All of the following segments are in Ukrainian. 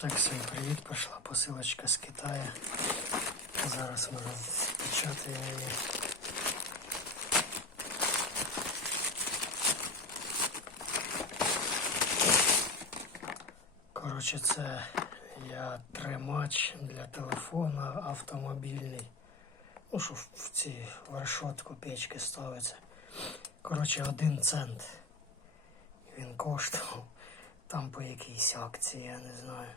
Так, всім привіт, пішла посилочка з Китаю. Зараз ми розпечатаємо її. Коротше, це я тримач для телефона автомобільний. Ну, що в ці в решетку печки ставиться. Коротше, один цент. Він коштував там по якійсь акції, я не знаю.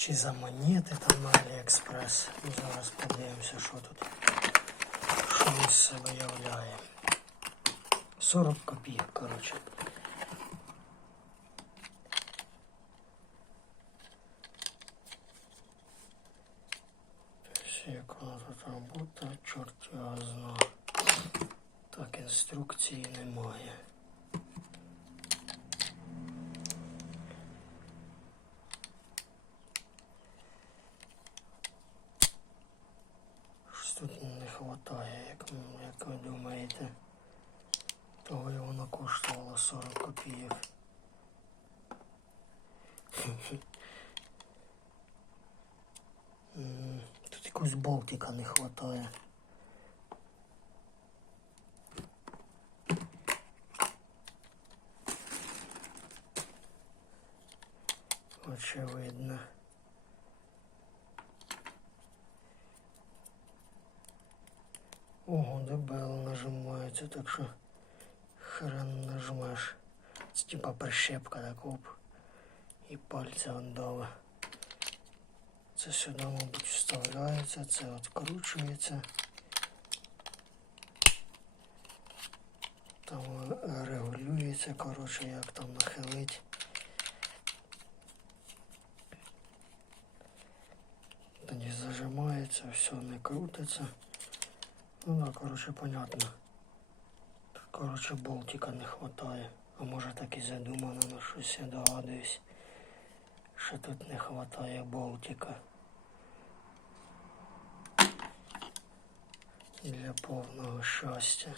Чи за монети там на Аліекспрес. Ну, зараз подивимося, що тут. Що він з себе являє. 40 копійок, коротше. Як тут робота, чорт його знає. Так, інструкції немає. Щось тут вистачає, як, як ви думаєте. Того і воно коштувало 40 копійок. Тут якогось болтика не вистачає. Очевидно. Ого, дебело нажимається, так що хрен нажмеш. Це типа прищепка так оп. І пальця віддали. Це сюди, мабуть, вставляється, це відкручується. Там регулюється, коротше, як там нахилить. Тоді зажимається, все не крутиться. Ну да, коротше, понятно. Тут, коротше, болтика не хватає. А може так і задумано, на щось я догадуюсь. Що тут не хватає болтика. Для повного щастя.